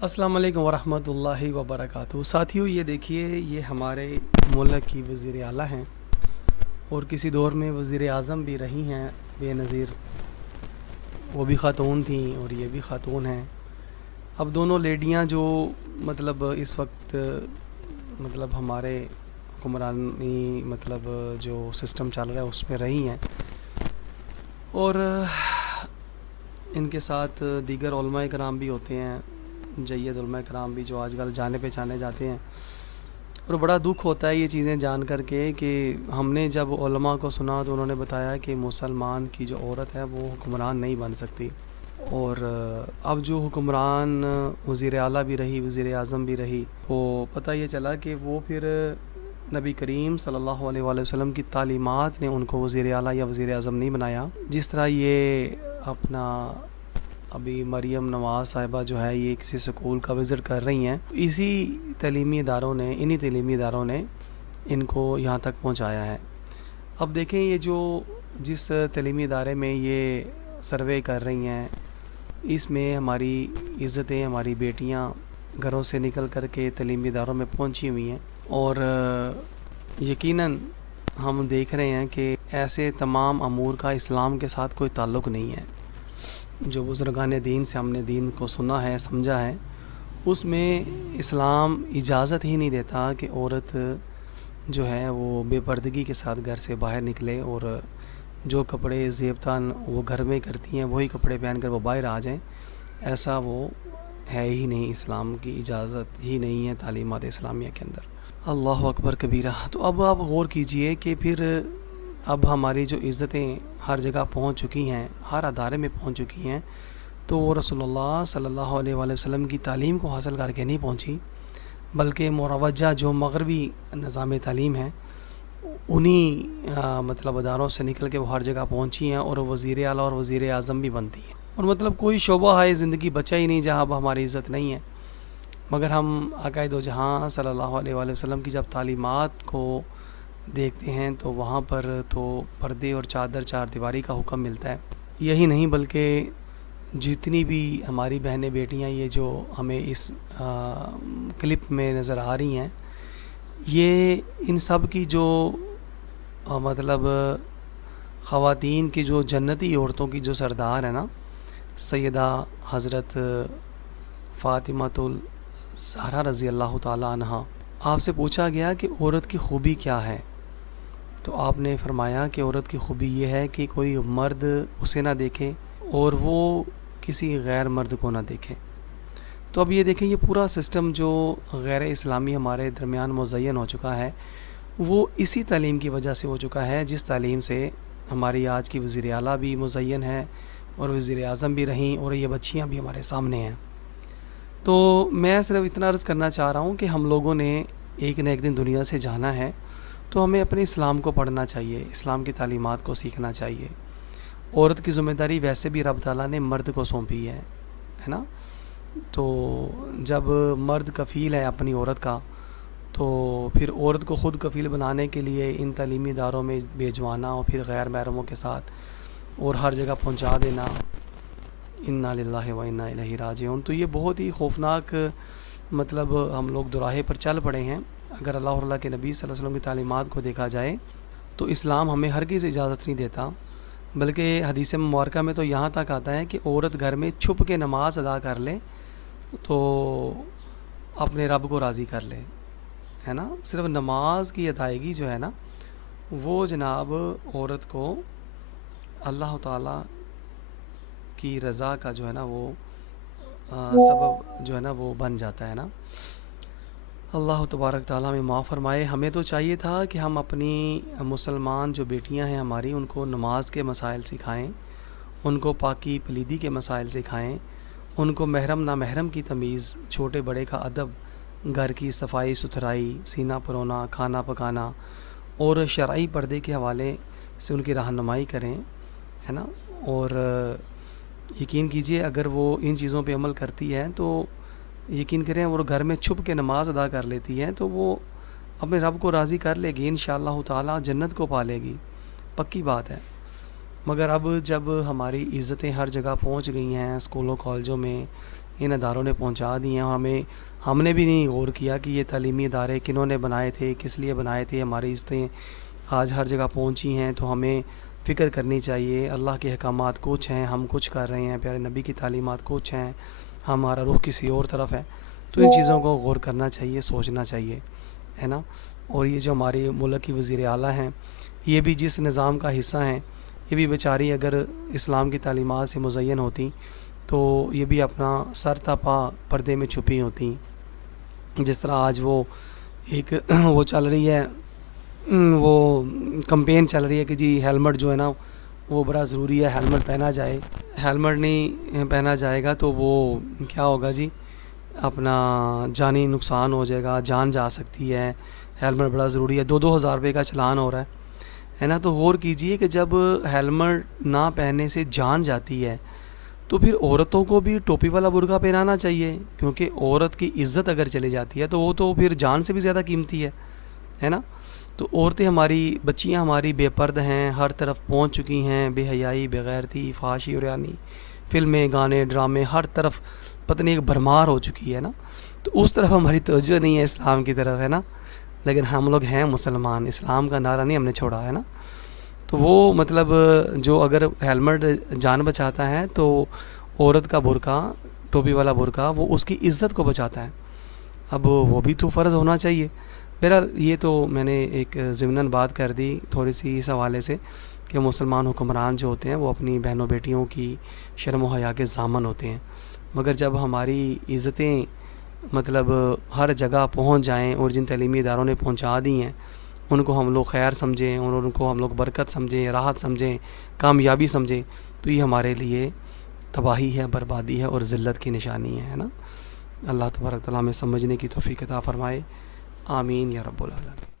السلام علیکم ورحمۃ اللہ وبرکاتہ۔ ساتھیوں، یہ دیکھیے، یہ ہمارے ملک کی وزیر اعلیٰ ہیں اور کسی دور میں وزیر اعظم بھی رہی ہیں بے نظیر۔ وہ بھی خاتون تھیں اور یہ بھی خاتون ہیں۔ اب دونوں لیڈیاں جو اس وقت ہمارے حکمرانی جو سسٹم چل رہا ہے اس میں رہی ہیں، اور ان کے ساتھ دیگر علماء کرام بھی ہوتے ہیں، جید علماء کرام بھی، جو آج کل جانے پہچانے جاتے ہیں۔ اور بڑا دکھ ہوتا ہے یہ چیزیں جان کر کے کہ ہم نے جب علماء کو سنا تو انہوں نے بتایا کہ مسلمان کی جو عورت ہے وہ حکمران نہیں بن سکتی، اور اب جو حکمران وزیر اعلیٰ بھی رہی، وزیر اعظم بھی رہی، تو پتہ یہ چلا کہ وہ پھر نبی کریم صلی اللہ علیہ وآلہ وسلم کی تعلیمات نے ان کو وزیر اعلیٰ یا وزیر اعظم نہیں بنایا۔ جس طرح یہ اپنا ابھی مریم نواز صاحبہ جو ہے یہ کسی سکول کا وزٹ کر رہی ہیں، انہی تعلیمی اداروں نے ان کو یہاں تک پہنچایا ہے۔ اب دیکھیں، یہ جس تعلیمی ادارے میں یہ سروے کر رہی ہیں، اس میں ہماری عزتیں، ہماری بیٹیاں گھروں سے نکل کر کے تعلیمی اداروں میں پہنچی ہوئی ہیں، اور یقیناً ہم دیکھ رہے ہیں کہ ایسے تمام امور کا اسلام کے ساتھ کوئی تعلق نہیں ہے۔ جو بزرگان دین سے ہم نے دین کو سنا ہے، سمجھا ہے، اس میں اسلام اجازت ہی نہیں دیتا کہ عورت جو ہے وہ بے پردگی کے ساتھ گھر سے باہر نکلے، اور جو کپڑے زیبتان وہ گھر میں کرتی ہیں وہی کپڑے پہن کر وہ باہر آ جائیں۔ ایسا وہ ہے ہی نہیں، اسلام کی اجازت ہی نہیں ہے تعلیمات اسلامیہ کے اندر۔ اللہ اکبر کبیرہ۔ تو اب آپ غور کیجئے کہ پھر اب ہماری جو عزتیں ہر جگہ پہنچ چکی ہیں، ہر ادارے میں پہنچ چکی ہیں، تو وہ رسول اللہ صلی اللہ علیہ وآلہ وسلم کی تعلیم کو حاصل کر کے نہیں پہنچی، بلکہ مروجہ جو مغربی نظام تعلیم ہے انہی اداروں سے نکل کے وہ ہر جگہ پہنچی ہیں، اور وزیر اعلیٰ اور وزیر اعظم بھی بنتی ہیں، اور کوئی شعبہ ہے زندگی بچا ہی نہیں جہاں اب ہماری عزت نہیں ہے۔ مگر ہم آقائے دو جہاں صلی اللہ علیہ وآلہ وسلم کی جب تعلیمات کو دیکھتے ہیں تو وہاں پر تو پردے اور چار دیواری کا حکم ملتا ہے۔ یہی نہیں بلکہ جتنی بھی ہماری بہنیں بیٹیاں یہ جو ہمیں اس کلپ میں نظر آ رہی ہیں، یہ ان سب کی جو خواتین کی جو جنتی عورتوں کی جو سردار ہے نا، سیدہ حضرت فاطمۃ الزہرا رضی اللہ تعالی عنہا، آپ سے پوچھا گیا کہ عورت کی خوبی کیا ہے، تو آپ نے فرمایا کہ عورت کی خوبی یہ ہے کہ کوئی مرد اسے نہ دیکھے اور وہ کسی غیر مرد کو نہ دیکھے۔ تو اب یہ دیکھیں، یہ پورا سسٹم جو غیر اسلامی ہمارے درمیان مزین ہو چکا ہے، وہ اسی تعلیم کی وجہ سے ہو چکا ہے، جس تعلیم سے ہماری آج کی وزیر اعلیٰ بھی مزین ہے اور وزیر اعظم بھی رہیں، اور یہ بچیاں بھی ہمارے سامنے ہیں۔ تو میں صرف اتنا عرض کرنا چاہ رہا ہوں کہ ہم لوگوں نے ایک نہ ایک دن دنیا سے جانا ہے، تو ہمیں اپنے اسلام کو پڑھنا چاہیے، اسلام کی تعلیمات کو سیکھنا چاہیے۔ عورت کی ذمہ داری ویسے بھی رب تعالیٰ نے مرد کو سونپی ہے نا؟ تو جب مرد کفیل ہے اپنی عورت کا، تو پھر عورت کو خود کفیل بنانے کے لیے ان تعلیمی اداروں میں بھیجوانا اور پھر غیر محرموں کے ساتھ اور ہر جگہ پہنچا دینا، انا للہ و انا الیہ راجعون، تو یہ بہت ہی خوفناک ہم لوگ دوراہے پر چل پڑے ہیں۔ اگر اللہ اور اللہ کے نبی صلی اللہ علیہ وسلم کی تعلیمات کو دیکھا جائے تو اسلام ہمیں ہرگز اجازت نہیں دیتا، بلکہ حدیث مبارکہ میں تو یہاں تک آتا ہے کہ عورت گھر میں چھپ کے نماز ادا کر لے تو اپنے رب کو راضی کر لے، ہے نا؟ صرف نماز کی ادائیگی جو ہے نا، وہ جناب عورت کو اللہ تعالیٰ کی رضا کا جو ہے نا وہ سبب جو ہے نا وہ بن جاتا ہے نا۔ اللہ تبارک تعالیٰ میں معاف فرمائے۔ ہمیں تو چاہیے تھا کہ ہم اپنی مسلمان جو بیٹیاں ہیں ہماری، ان کو نماز کے مسائل سکھائیں، ان کو پاکی پلیدی کے مسائل سکھائیں، ان کو محرم نامحرم کی تمیز، چھوٹے بڑے کا ادب، گھر کی صفائی ستھرائی، سینہ پرونا، کھانا پکانا، اور شرعی پردے کے حوالے سے ان کی رہنمائی کریں، ہے نا؟ اور یقین کیجئے اگر وہ ان چیزوں پہ عمل کرتی ہے تو یقین کریں وہ گھر میں چھپ کے نماز ادا کر لیتی ہے تو وہ اپنے رب کو راضی کر لے گی، انشاءاللہ تعالی جنت کو پا لے گی، پکی بات ہے۔ مگر اب جب ہماری عزتیں ہر جگہ پہنچ گئی ہیں، اسکولوں کالجوں میں ان اداروں نے پہنچا دی ہیں، اور ہم نے بھی نہیں غور کیا کہ یہ تعلیمی ادارے کنہوں نے بنائے تھے، کس لیے بنائے تھے۔ ہماری عزتیں آج ہر جگہ پہنچی ہیں، تو ہمیں فکر کرنی چاہیے۔ اللہ کے احکامات کچھ ہیں، ہم کچھ کر رہے ہیں، پیارے نبی کی تعلیمات کچھ ہیں، ہمارا رخ کسی اور طرف ہے۔ تو ان چیزوں کو غور کرنا چاہیے، سوچنا چاہیے، ہے نا۔ اور یہ جو ہماری ملک کی وزیر اعلیٰ ہیں، یہ بھی جس نظام کا حصہ ہیں، یہ بھی بیچاری اگر اسلام کی تعلیمات سے مزین ہوتی تو یہ بھی اپنا سر تا پا پردے میں چھپی ہوتی۔ جس طرح آج وہ ایک وہ چل رہی ہے، وہ کمپین چل رہی ہے کہ جی ہیلمٹ جو ہے نا وہ بڑا ضروری ہے، ہیلمٹ پہنا جائے۔ ہیلمٹ نہیں پہنا جائے گا تو وہ کیا ہوگا جی، اپنا جانی نقصان ہو جائے گا، جان جا سکتی ہے۔ ہیلمٹ بڑا ضروری ہے، 2,000 روپے کا چلان ہو رہا ہے نا۔ تو غور کیجئے کہ جب ہیلمٹ نہ پہننے سے جان جاتی ہے تو پھر عورتوں کو بھی ٹوپی والا برقع پہنانا چاہیے، کیونکہ عورت کی عزت اگر چلی جاتی ہے تو وہ تو پھر جان سے بھی زیادہ قیمتی ہے نا۔ تو عورتیں ہماری، بچیاں ہماری بے پرد ہیں، ہر طرف پہنچ چکی ہیں، بے حیائی، بے غیرتی، فحاشی اور یعنی فلمیں، گانے، ڈرامے، ہر طرف پتہ نہیں ایک بھرمار ہو چکی ہے نا۔ تو اس طرف ہماری توجہ نہیں ہے، اسلام کی طرف، ہے نا۔ لیکن ہم لوگ ہیں مسلمان، اسلام کا نعرہ نہیں ہم نے چھوڑا، ہے نا۔ تو وہ مطلب جو اگر ہیلمٹ جان بچاتا ہے تو عورت کا برقع، ٹوپی والا برقع، وہ اس کی عزت کو بچاتا ہے۔ اب وہ بھی تو فرض ہونا چاہیے۔ بہرحال یہ تو میں نے ایک ضمناً بات کر دی تھوڑی سی اس حوالے سے کہ مسلمان حکمران جو ہوتے ہیں وہ اپنی بہنوں بیٹیوں کی شرم و حیا کے ضامن ہوتے ہیں، مگر جب ہماری عزتیں مطلب ہر جگہ پہنچ جائیں اور جن تعلیمی اداروں نے پہنچا دی ہیں ان کو ہم لوگ خیر سمجھیں اور ان کو ہم لوگ برکت سمجھیں، راحت سمجھیں، کامیابی سمجھیں، تو یہ ہمارے لیے تباہی ہے، بربادی ہے اور ذلت کی نشانی ہے نا۔ اللہ تبارک تعالیٰ ہمیں سمجھنے کی توفیق عطا فرمائے، آمین یا رب العالمین۔